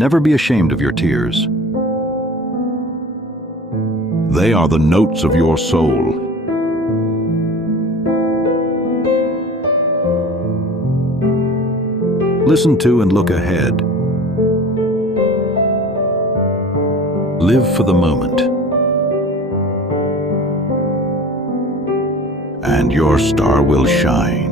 Never be ashamed of your tears. They are the notes of your soul. Listen to and look ahead. Live for the moment. And your star will shine.